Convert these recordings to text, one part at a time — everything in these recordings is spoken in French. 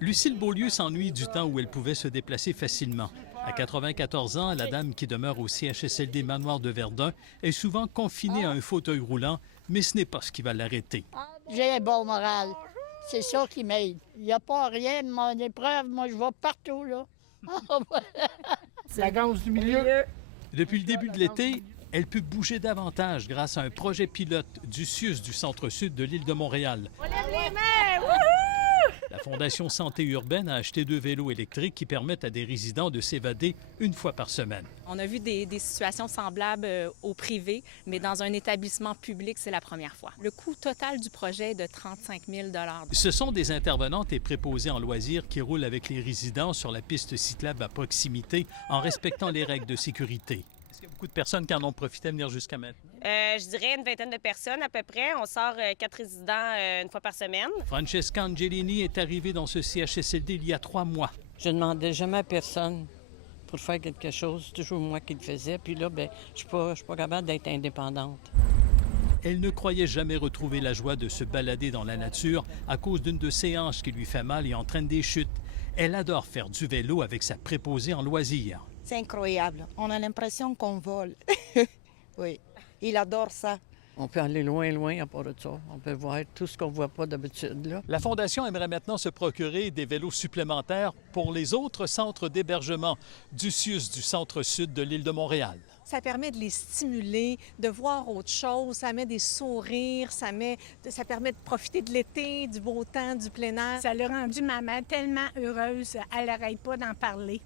Lucille Beaulieu s'ennuie du temps où elle pouvait se déplacer facilement. À 94 ans, la dame qui demeure au CHSLD Manoir de Verdun est souvent confinée à un fauteuil roulant, mais ce n'est pas ce qui va l'arrêter. J'ai un bon moral. C'est ça qui m'aide. Il n'y a pas rien de mon épreuve. Moi, je vais partout, là. La ganse du milieu. Depuis le début de l'été, elle peut bouger davantage grâce à un projet pilote du CIUS du centre-sud de l'île de Montréal. On lève les mains! Wouhou! La Fondation Santé urbaine a acheté 2 vélos électriques qui permettent à des résidents de s'évader une fois par semaine. On a vu des situations semblables au privé, mais dans un établissement public, c'est la première fois. Le coût total du projet est de 35 000 $. Ce sont des intervenantes et préposées en loisirs qui roulent avec les résidents sur la piste cyclable à proximité en respectant les règles de sécurité. Est-ce qu'il y a beaucoup de personnes qui en ont profité à venir jusqu'à maintenant? Je dirais une vingtaine de personnes à peu près. On sort 4 résidents une fois par semaine. Francesca Angelini est arrivée dans ce CHSLD il y a 3 mois. Je ne demandais jamais à personne pour faire quelque chose. C'est toujours moi qui le faisais. Puis là, je suis pas capable d'être indépendante. Elle ne croyait jamais retrouver la joie de se balader dans la nature à cause d'une de ses hanches qui lui fait mal et entraîne des chutes. Elle adore faire du vélo avec sa préposée en loisirs. C'est incroyable. On a l'impression qu'on vole. Oui, il adore ça. On peut aller loin, loin à part de ça. On peut voir tout ce qu'on ne voit pas d'habitude, là. La Fondation aimerait maintenant se procurer des vélos supplémentaires pour les autres centres d'hébergement du CIUS du centre-sud de l'île de Montréal. Ça permet de les stimuler, de voir autre chose, ça met des sourires, ça permet de profiter de l'été, du beau temps, du plein air. Ça l'a rendu maman tellement heureuse, elle n'arrête pas d'en parler.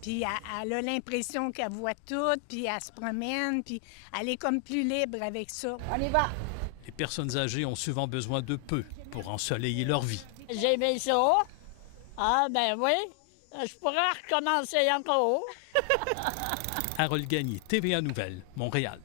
Puis elle a l'impression qu'elle voit tout, puis elle se promène, puis elle est comme plus libre avec ça. On y va. Les personnes âgées ont souvent besoin de peu pour ensoleiller leur vie. J'ai aimé ça. Ah, ben oui. Je pourrais recommencer encore. Harold Gagné, TVA Nouvelles, Montréal.